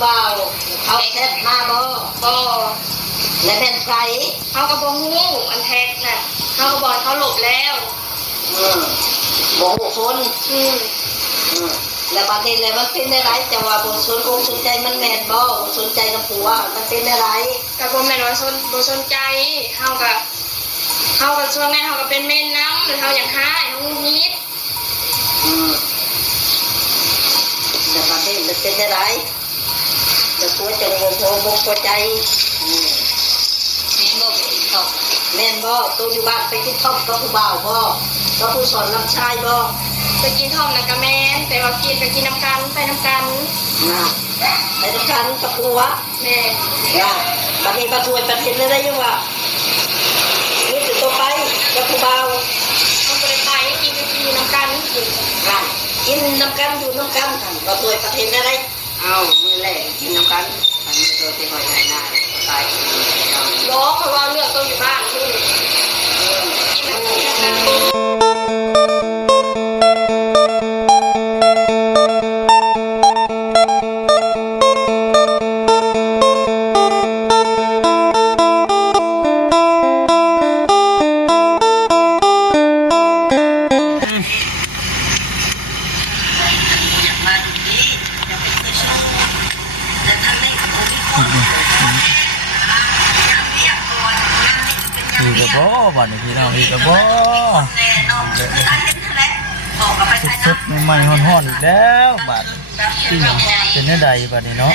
เบาเขาแทบมาบ่และเป็นไก่เขากระบอกงูอันแท็กน่ะเขากระบอกเขาหลบแล้วบอกคนแล้วประเด็นอะไรมันเป็นอะไรจะว่าบนสนคงสนใจมันแม่นบ่สนใจกับผัวมันเป็นอะไรกับผมแม่นว่าสนใจเขากับช่วงนั้นเขาก็เป็นเม่นน้ำหรือเขาอยากหาเขานิดแต่ประเด็นมันเป็นอะไรจะตัวจะโมโหโมโหใจแม่นบ่ตัวอยู่บ้านไปกินข้าวกับผู้บ่าวบ่ก็ผู้สอนน้ำชายบ่ไปกินท่อมนะกะแม่นแต่ว่ากินไปกินน้ำกันไปน้ำกันไปน้ำกันกับผัวแม่บัดนี้บัดรวยบัดเห็นอะไรยังวะนี่คือตัวไปกับผู้บ่าวเขาไปกินน้ำกันกินน้ำกันอยู่น้ำกันบัดรวยบัดเห็นอะไรมือแรกกินน้ำกันอันนี้ตัวที่หอยหน้าตายล้อเพราะว่าเลือกตัวอยู่บ้านนี่อีกบ่บ่นี่พี่น้องอีกบ่สุดๆใหม่ๆฮ้อนๆอีกแล้วบาดเป็นจังได๋บัดนี้เนาะ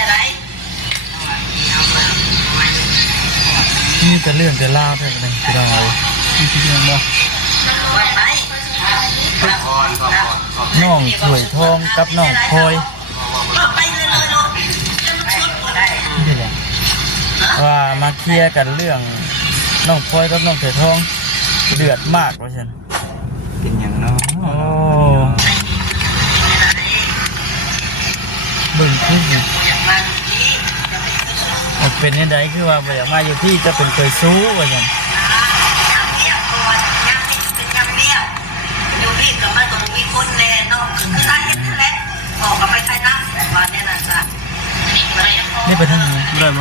นี่ก็เรื่องแต่ลาวเท่านั้นพี่น้องเอ้ยมีเรื่องบ่น้องถ้วยทองกับน้องพลอยนี่แหละว่ามาเคลียร์กันเรื่องน้องพลอยกับน้องถ้วยทองเดือดมากว่าฉันเป็นอย่างน้องเบิ่งขึ้นเป็นยังไงคือว่าอยากมาอยู่ที่จะเป็นเคยสู้ว่าฉันนี่ไปทางไหนได้ไหม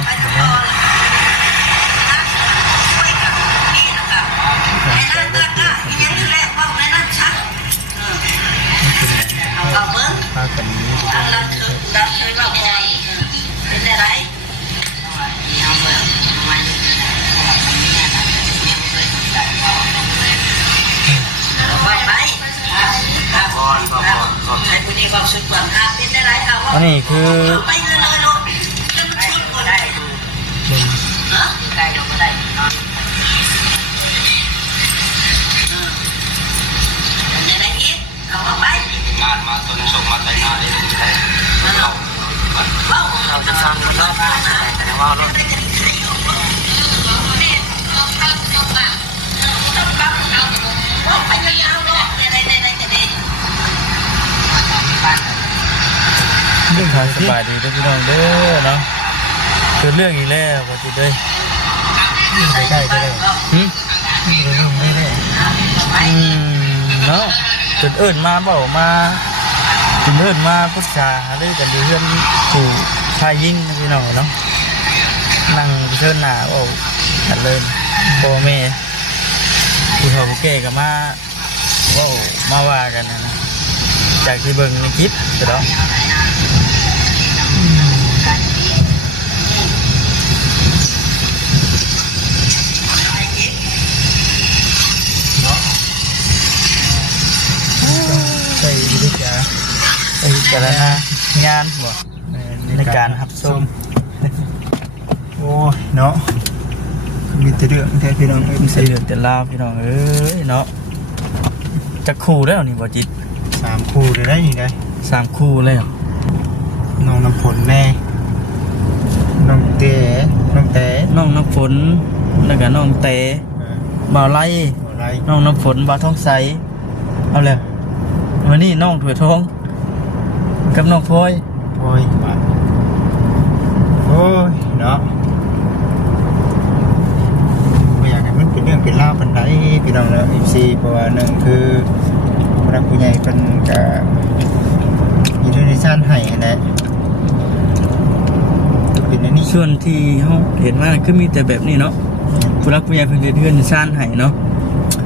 พากันนี้เป็นอะไรอันนี้คืองานมาต้นส่งมาแต่งงานเราจะสร้างมันแล้วแต่ว่าเราเรื่องสบายดีทุกพี่น้องเด้อเนาะคือเรื่องอีกแล้วพอดีเลยได้ก็ได้เนาะจุดอื่นมาบอกมาจุดอื่นมาปรึกษาหารือกันดูเรื่องถูกชายยิ่งพี่น้องเนาะนั่งเชิญหนาโอ้กันเลยโบเมผู้เฒ่าผู้แก่กับมาว่ากันนะจากที่เบิ่งในคลิปก็ได้ใส่วิจารณงานบ่ในการหับส้มโอ้เนาะมีแต่เรื่องแท้พี่น้องมีแต่เรื่องแต่ลาวพี่น้องเอ้ยเนาะจะคู่แล้วนี่บ่จิต3คู่ได้ยังไง3คู่แล้วน้องน้ำฝนแน่น้องน้ำฝนแล้วก็น้องเต๋บ่าวไล่น้องน้ำฝนบ่าวท้องใสเอาแล้ววันนี้น้องถั่วทองกับน้องพลอยโอ้ยเนาะไม่อยากให้มันเป็นเรื่องเป็นราวปันไดพี่น้องแล้วFCเพราะว่าหนึ่งคือผู้รักผู้ใหญ่เป็นกับอินโดนีเซียให้นะ อันนี้ ส่วนที่เฮาเห็นว่าคือมีแต่แบบนี้เนาะผู้รักผู้ใหญ่เพิ่นเฮือนซ่านให้เนาะ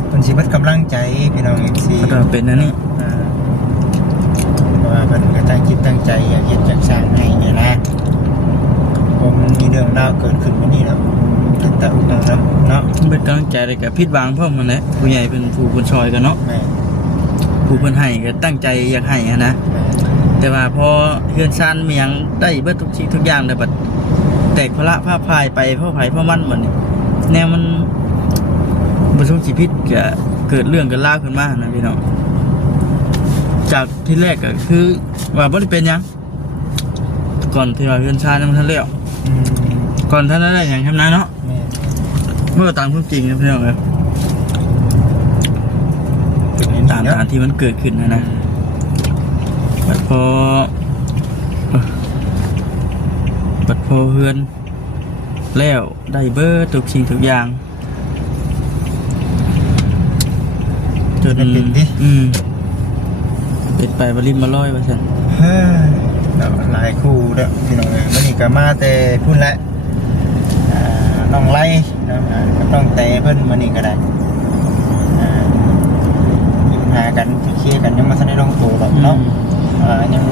เพิ่นสิเบิดกำลังใจพี่น้อง FC ก็เป็นอันนี้ เพราะว่าเพิ่นก็ตั้งจิตตั้งใจอยากเฮ็ดอยากสร้างให้เนี่ยนะผมมีเรื่องราวเกิดขึ้นวันนี้แล้วตั้งแต่อุกน้ำเนาะ เป็นกำลังใจเลยกับผิดหวังพร้อมกันแหละผู้ใหญ่เป็นผู้คนซอยกันเนาะ แม่ ผู้เพิ่นให้ก็ตั้งใจอยากให้อะนะ แม่ แต่ว่าพอเฮือนซ่านเมียงได้เบิดทุกสิ่งทุกอย่างแต่บัดแตกพละผ้าพายไปเพราะไผเพราะมันบัดนี้แนวมันบ่สมสิผิดก็เกิดเรื่องกันราวขึ้นมานะพี่น้องจากที่แรกก็คือว่าบ่ได้เป็นหยังก่อนที่ว่าเฮือนซ่านมันทันแล้ว อืม ก่อนท่านได้หยังทำนั้นเนาะ แม่ เมื่อตามความจริงนะพี่น้องครับ เป็นอัน ตาม นี้เนาะ ที่มันเกิดขึ้นนะบัดพอเฮือนแล้วได้เบิดทุกสิ่งทุกอย่างจนเป็นไปบริมมาร้อยว่าซั่น เฮ้ยเนาะหลายคู่เด้อพี่น้องเอ้ยมื้อนี้ก็มาแต่พุ่นแหละน้องไล่เนาะก็ต้องแต่เพิ่นมื้อนี้ก็ได้มีปัญหากันเคลียร์กันยังบ่ทันได้ลงตัวหรอกเนาะยัง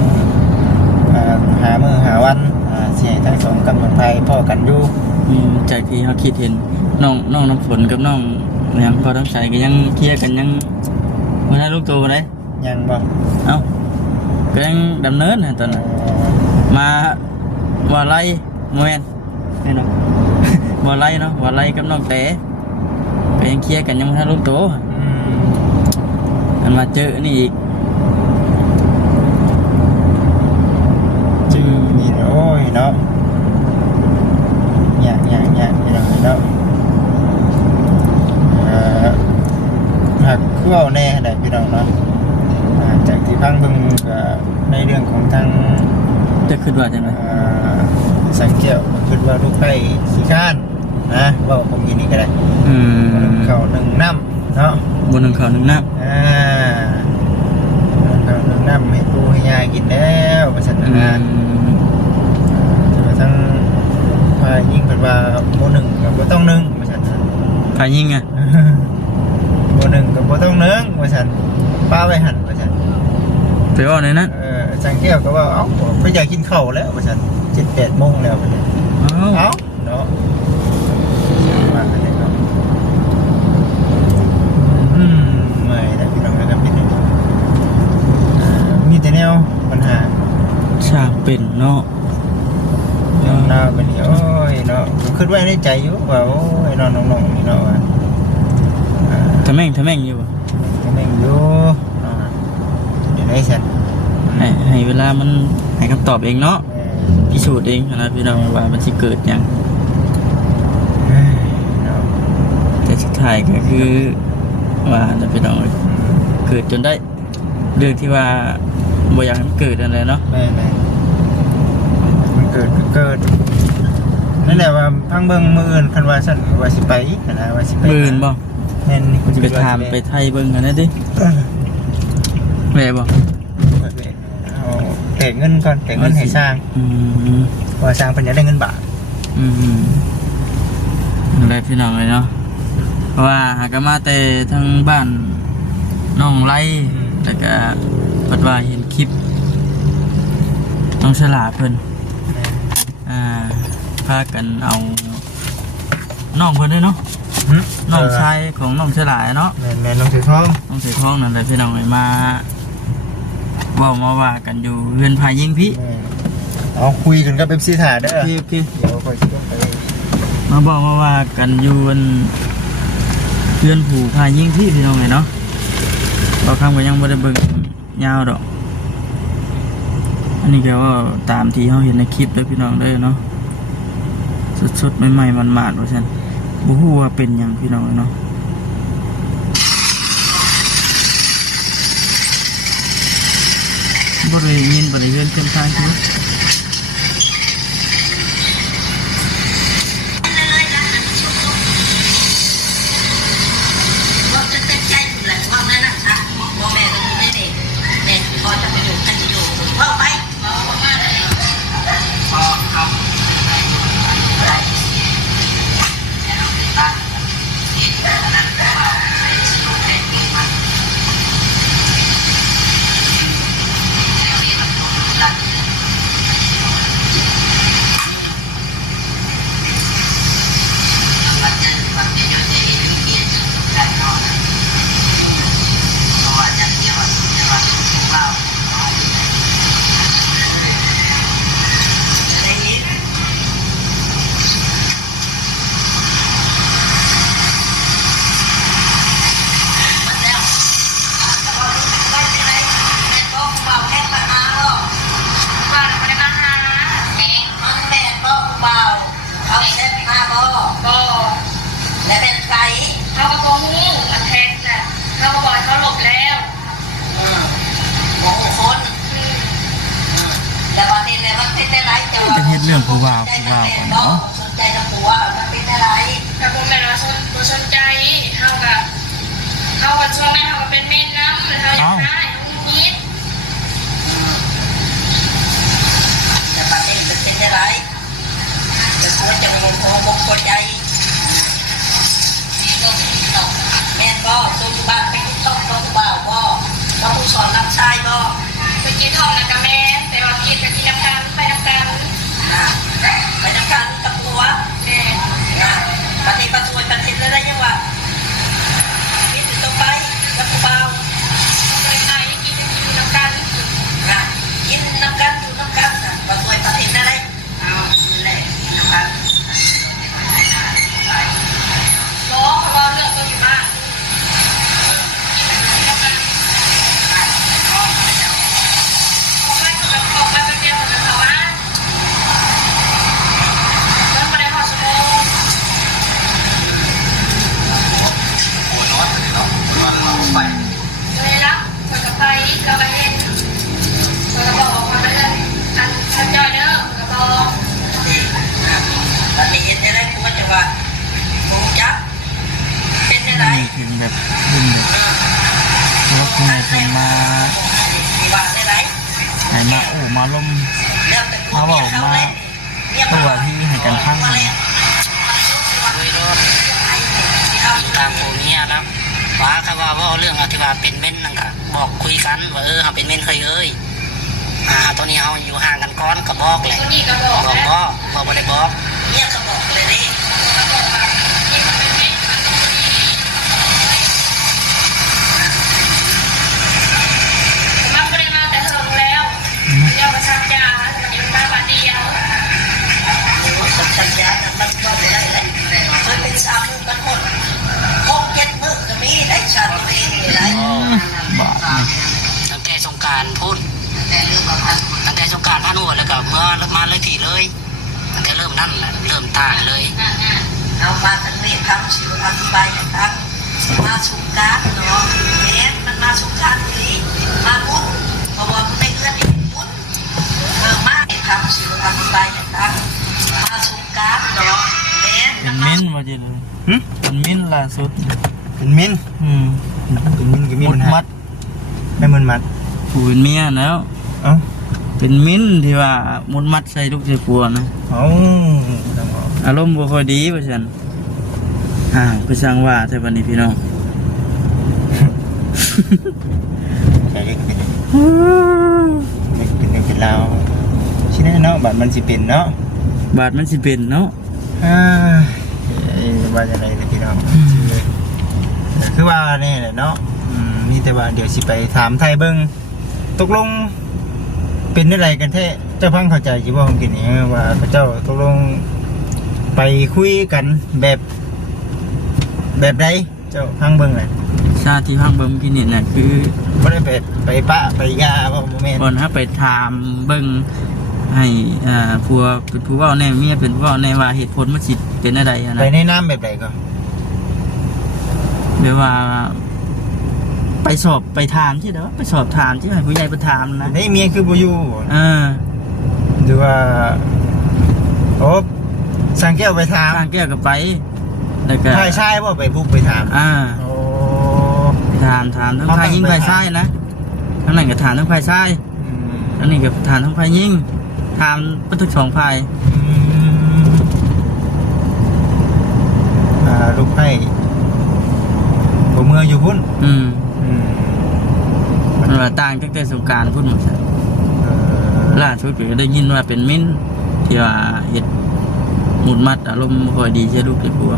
หามื้อหาวันสิให้ทั้งสองกำลังไปพ้อกันอยู่ จากที่เขาคิดเห็นน้องน้ำฝนกับน้องยังพอทั้งใจก็ยังเคลียร์กันยังมันให้ลูกโตเลย ยังบ่ เอ้าก็ยังดำเนินนะตอนนั้นมาว่าไล่โมเมนไม่เนาะ ว่าไล่เนาะว่าไล่กับน้องเต๋ก็ยังเคลียร์กันยังไม่ทันลูกโตมันมาเจอนี่อีก จื้อนี่โอ้ยเนาะยากพี่น้องเนาะหักคือเอาแน่ได้พี่น้องเนาะจากที่ฟังเบิ่งก็ในเรื่องของทาง จะขึ้นว่าจังไง สังเกตคิดว่าลูกไก่ขี้ข้านนะว่าผมกินนี่ก็ได้เขาหนึ่งน้ำเนาะ บนหนึ่งเขาหนึ่งน้ เขาหนึ่งน้ำให้ปูให้ยายกินแล้วประสัน ำ นะทั้งพายิ่งเป็นว่าโมหนึ่งกับโมต้องนึ่งประสัน พายิงอ่ะ โมหนึ่งกับโมต้องนึ่งประสันป้าไปหั่นประสัน ไปว่าในนั้น สังเกตก็ว่าเอ้าไปอยากกินข้าวแล้วประสัน7-8 โมงแล้วประสัน เอ้า เอ้าเนาะมากันเลยครับไม่ได้พี่น้องนะครับพี่น้องมีแต่แนวปัญหา ชาเป็นเนาะ เรื่องราวเป็นโอ้ยเนาะคิดไว้ในใจอยู่ว่าโอ้ยน้องๆนี่เนาะว่า ทำแม่งอยู่บ่ แม่งอยู่เดี๋ยวได้ฉัน ให้เวลามันให้คำตอบเองเนาะพิสูจน์เองนะพี่น้องว่ามันสิเกิดหยัง เนาะ แต่สุดท้ายก็คือว่าจะพี่น้องเกิดจนได้เรื่องที่ว่าบ่อยากให้มันเกิดอะไรเนาะ แม่มันเกิดก็เกิดนั่นแหละว่าพังเบิ่งมื้ออื่นคันว่าซั่นว่าสิไปนะว่าสิไป มื่นบ่ แม่นนี่กูจะ ไปถามไปไทยเบิ่งกันนะดิแม่บ่ เอาแต่เงินก่อนแต่เงินให้สร้าง ว่าสร้างเพิ่นอยากได้เงินบาท อะไรพี่น้องเลยเนาะเพราะว่าหากมาแต่ทางบ้านน้องไล่แล้วก็ปัดว่าเห็นคลิปน้องฉลาดเพิ่นพากันเอาน้องเพิ่นด้วยเนาะน้องชายของน้องฉลาดเนาะ แม่น้องถือทอง น้องเสือทองนั่นแหละพี่น้องเลยมาเว้ามาว่ากันอยู่เรือนพายิงพี่ เอาคุยกันกับFCถ่าเด้อ พี่ เดี๋ยวค่อยสิลงไป มาบอกมาว่ากันอยู่เรือนผูพายิงพี่น้องเลยเนาะเราคำก็ยังไม่ได้เบิ่งยาวดอกอันนี้ก็ว่าตามที่เขาเห็นในคลิปเลยพี่น้องเลยเนาะสดๆใหม่ๆมันๆว่าฉันบูฮู้ว่าเป็นอย่างพี่น้องเนาะบริเวณยินบริเวณเส้นทางใช่ไหม ว่าจะเต็มใจอยู่แหละว่านั่นน่ะอ่ะว่าแม่ต้องอยู่ในเด็กแม่พอจะไปอยู่กันจะอยู่ว่าไปว่ามาเลย พอครับ รื่องผู้บ่าวก่อนเนาะ สนใจกับผัวมันเป็นอะไร กับผมแม่เราสนใจเฮากับช่วงนั้นเฮาก็เป็นเมนน้ำเฮาอยากได้เฮานิด แต่ประเด็นมันเป็นอะไรจะควรจะงงงงคนใจแม่นบ่ตัวอยู่บ้านเป็นต้องบ่าวบ่ต้องผู้สอนรับใช้บ่ ไปกินทองนะกับแม่แต่ว่ากินกับกินน้ำกันไปน้ำกัน ไปทำการกับผัว แม่ ปฏิบัติตัวปฏิบัติอะไรยังวะคิดถึงตัวไปกับผู้บ่าว ไปไหนกินน้ำกัน กินน้ำกันอยู่น้ำกันปฏิบัติปฏิบัติอะไรเอาแหละน้ำกัน ล้อเพราะว่าเรื่องตัวอยู่บ้านกินน้ำกันออกไปเป็นเดียวกันเขาว่าเริ่มมาได้หอสมอง โอ้น้อยเนาะวันเราไป เลยรับคนกับไปเราก็เห็นคนก็บอกมาเป็นอันชัดจอยเด้อคนก็บอก ตอนนี้เห็นอะไรกูว่าจะว่ากูจักเป็นอะไร นี่ถึงแบบรุ่นแบบรถไงเพิ่นมา ว่าอะไร ให้มาโอ้มาลม เรื่องแต่กูเนี่ยเขาเลย ตัวที่ให้กันพัง ตามผู้นี้นะว่าเขาว่าเรื่องอธิบายเป็นเม้นนั่นก็บอกคุยกันว่าเขาเป็นเม้นเคยตอนนี้เขาอยู่ห่างกันก้อนก็บอกแหละ ตัวนี้ก็บอก บอก นะ บอกบ่ได้บอก เนี่ยก็บอกเลยนี่ นี่มันเป็นเม็ดมาไม่ได้มาแต่เฮิงแล้วเดี๋ยวมาชักยาเดี๋ยวมาบาดเดียว สัญญามันก็ไม่ได้เลยมันเป็นสามมือกันหมด6-7 มื้อก็มีได้ชาตัวเองเลย บาทนี่ ตั้งแต่สงการพูดตั้งแต่สงการพานุแล้วก็เมื่อมาเลยทีเลยตั้งแต่เริ่มนั่นแหละเริ่มตายเลย เอามาทั้งนี้ทำสิวอธิบายอย่างนั้นมาสุการเนาะแม้มันมาสุการนี้มาบุญเพราะว่าในเงื่อนนี่บุญมาทำสิวอธิบายอย่างนั้นมาสุการเนาะแม้ เป็นมิ้นท์ว่าจิเลยเป็นมิ้นท์ล่าสุด เป็นมิน เป็นมินก็มี มุ ปั ด ญหา มัด ไม่มันมัด ผู้เป็นเมียแล้ว เอ้า เป็นมิ้นท์ที่ว่ามุดมัดใส่ลูกใส่ปัวนะ เอ้าต้องออก อารมณ์บ่ค่อยดีว่าซั่นไปสร้างว่าแต่บัดนี้พี่น้อง ใช่ก็เป็นเป็นลาวชิ้นนี้เนาะบัตรมันสิเป็นเนาะ บาดมันสิเป็นเนาะ ว่าจะไรเลยพี่น้องคือว่านี่แหละเนาะนี่แต่ว่าเดี๋ยวสิไปถามไทยเบิ้งตกลงเป็นอะไรกันแท้เจ้าพังเข้าใจจีว่าของกินนี่ว่าพระเจ้าตกลงไปคุยกันแบบใดเจ้าพังเบิ้งเลย ชาติที่พังเบิ่งกินนี่น่ะคือ ไม่ได้ไปปะไปยาว่าโมเมนต์ ก่อนถ้าไปถามเบิ่งให้ผัวเป็นผู้เว้าแน่เมียเป็นผู้เว้าแน่ว่าเหตุผลมันสิเป็นอะไรอะนะ ไปในน้ำแบบใดก็ แบบว่า ไปสอบไปถามที่เด้อไปสอบถามที่ให้ผู้ใหญ่ไปถามนะ ในเมียคือบุยู หรือว่าโอ้สังแก้วไปถาม ทางแก้วก็ไปแล้วก็ ชายชายว่าไปบุกไปถาม โอ้ ไปถามทั้งฝ่ายยิงฝ่ายชายนะทั้งนั้นก็ถามทั้งฝ่ายชายทั้งนี้ก็ถามทั้งฝ่ายยิงถามประทุกสองฝ่าย ลูกให้ผมเมื่ออยู่พุ่น มันว่าต่างตั้งแต่สงกรานต์พูดหมดซะล่าสุดก็ได้ยินว่าเป็นมิ้นท์ที่ว่าเฮ็ดหมุดมัดอารมณ์บ่ค่อยดีใช่ลูกหรือผัว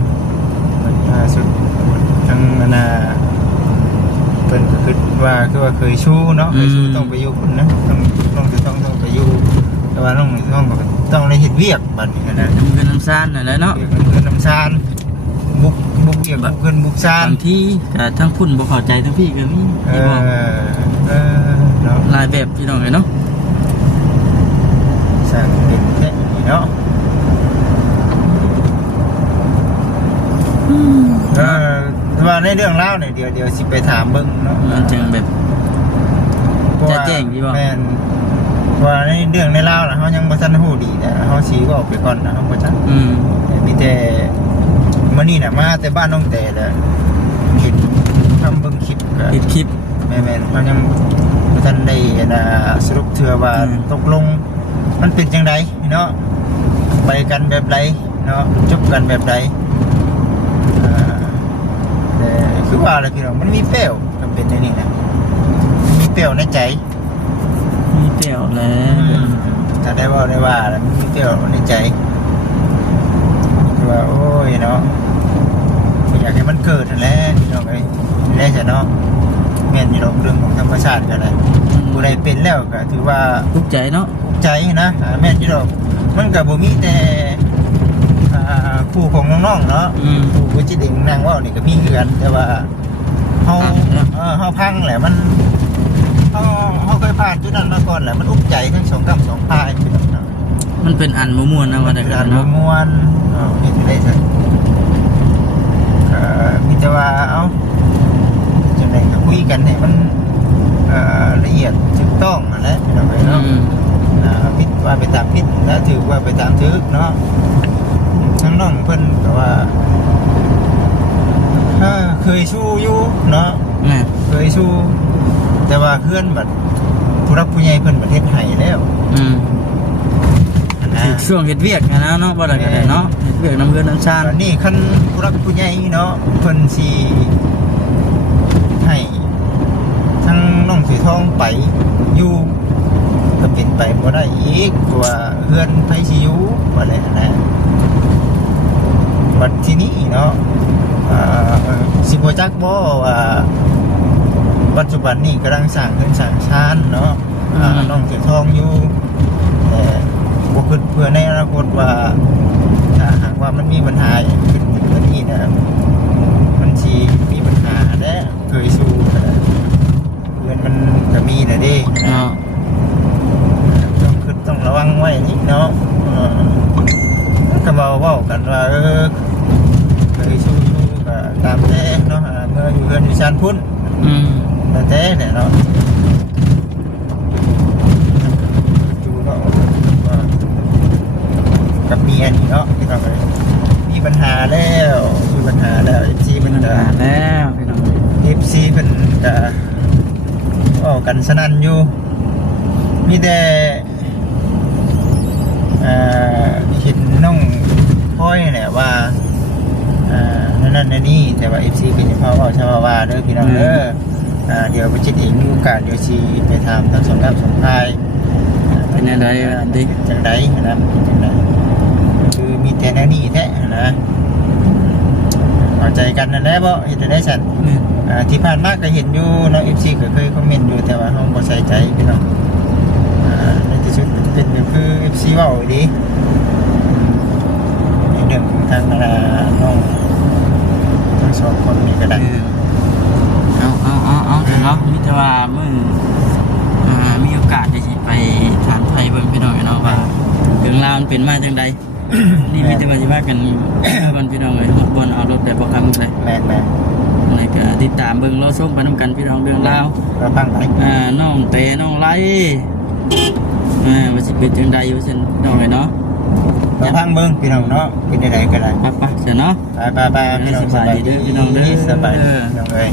สุดทั้งนาเพิ่นก็คือว่าเคยชู้เนาะเคยชู้ต้องไปอยู่พุ่นนะต้องไปอยู่แต่ว่าต้องได้เฮ็ดเวียกบัดนี้นะ มันเป็นน้ำซ่านนั่นแหละเนาะ มันคือน้ำซานบุกเวียกบุกเกินบุกซาน บางที่ก็ทั้งพุ่นบ่เข้าใจทั้งพี่ก็มีที่บอก เนาะ หลายแบบพี่น้องเอ้ยเนาะ สร้างเป็นแค่นี้เนาะว่าในเรื่องเล่าเนี่ยเดี๋ยวสิไปถามเบิ้งเนาะ มันจึงแบบ จะแจ้งดีบ่ แม่น ว่าในเรื่องในเล่าวนะเขายังบ่ทันฮู้ดีแต่เขาสีก็ออกไปก่อนนะเขาบ่จักมีแต่มื้อนี้น่ะมาแต่บ้านน้องแต่แล้วเห็นทำเบิ่งคลิปก็ ติดคลิป แม่นๆเขายังบ่ทันได้สรุปเทื่อว่าตกลงมันเป็นจังไดเนาะไปกันแบบใดเนาะจบกันแบบใดแต่คือว่าอะไรพี่น้องมันมีเปลวมันเป็นอย่างนี้นะมีเปลวในใจ มีเปี่ยวแล้ว ถ้าได้ว่าแล้วมีเปลวในใจคือว่าโอ้ยเนาะอยากให้มันเกิดนั่นแหละพี่น้องเอ้ยนี่แหละจ้ะเนาะแม่นอยู่ดอกเรื่องของธรรมชาติกันเลยผู้ใดเป็นแล้วก็ถือว่า ทุกข์ใจเนาะ ภูมิใจนะแม่นอยู่ดอกมันก็บ่มีแต่ผู้ของน้องๆเนาะผู้บ่จิตเองนั่งเว้านี่ก็มีคือกันแต่ว่าเฮาเฮาพังแหละมันเฮาเคยผ่านจุดนั้นมาก่อนแหละมันอุกใจทั้งสองกำสองพายพี่น้องเนาะ มันเป็นอันมม่วนนะว่าได้ กา กั ร นเนาะ มวนเห็นได้ซะมีแต่ว่าเอาจังได๋ก็คุยกันให้มันละเอียดถูกต้องนั่นแหละพี่น้องเอ้ยเนาะผิดว่าไปตามผิดแล้วถือว่าไปตามถูกเนาะทั้งน้องเพิ่นก็ว่าเคยสู้อยู่เนาะ แม่ เคยสู้แต่ว่าเพื่อนบัดผู้รักผู้ใหญ่เพิ่นประเทศไทยแล้วนะ ช่วงเฮ็ดเวียกนะเนาะบ่ได้กันเนาะเฮ็ดเวียกน้ำเพื่อนน้ำชา ตอนนี้คันผู้รักผู้ใหญ่เนาะเพิ่นสิให้ทั้งน้องสีทองไปอยู่ก็เป็นไปบ่ได้อีกเพราะว่าเพื่อนไผสิอยู่ว่าอะไรนะบัดทีนี้เนาะสิบ่จักบ่ว่าปัจจุบันนี้กำลังสร้างเรือนสร้างชานเนาะน้องเสือทองอยู่แต่บ่คิดเพื่อในอนาคตว่าถ้าหากว่ามันมีปัญหาขึ้นกว่านี้นะมันสิมีปัญหาและเคยสู้เพื่อนมันก็มีน่ะเด้ เนาะ ต้องระวังไว้นี่เนาะก็เว้ากันว่าเคยสู้ก็ตามแต่เนาะเมื่ออยู่เรือนอยู่ชานพุ่นแต่เนี่ยเนาะดูเนาะกับเมียนี่เนาะที่เรามีปัญหาแล้วFC มันก็ แล้วพี่น้อง FC มันก็กันสนั่นอยู่มีแต่เห็นน้องพ่อยเนี่ยว่านั่นนี่แต่ว่า FC เป็นเฉพาะว่าชาวว่าเด้อพี่น้องเด้อเดี๋ยวไปเช็ดเองมีโอกาสเดี๋ยวชีไปทำทั้งสองกับสองพาย เป็นอะไรดิ จังไดนะเป็นจังไดคือมีแต่แนวนี้แท้นะเข้าใจกันนั่นแหละบ่เฮ็ดได้ซั่นที่ผ่านมาก็เห็นอยู่น้อง FC ก็เคยคอมเมนต์อยู่แต่ว่าเฮาบ่ใส่ใจพี่น้องในที่สุดเป็นก็คือ FC เว้าดีในเรื่องของทางน้องทั้งสองคนนี่ก็ได้ เอาเนาะมีแต่ว่ามื้อมีโอกาสจะสิไปถามไทยเบิ่งพี่น้องเนาะว่าเรื่องราวมันเป็นมาจังใดนี่มีแต่ว่าสิว่ากันก่อนพี่น้องเอ้ยบ่นเอารถได้บ่คำเลย แม่น อะไรก็ติดตามเบิ่งรอชมไปนํกันพี่น้องเรื่องราว เราฟังไป น้องเตน้องไล่ว่าสิเป็นจังใดอยู่ซั่นน้องเอ้ยเนาะ เราฟังเบิ่งพี่น้องเนาะเป็นได้ก็ได้ ไปๆซะเนาะ ไปพี่น้องสบายดี พี่น้องเด้อ สบายดีพี่น้องเอ้ย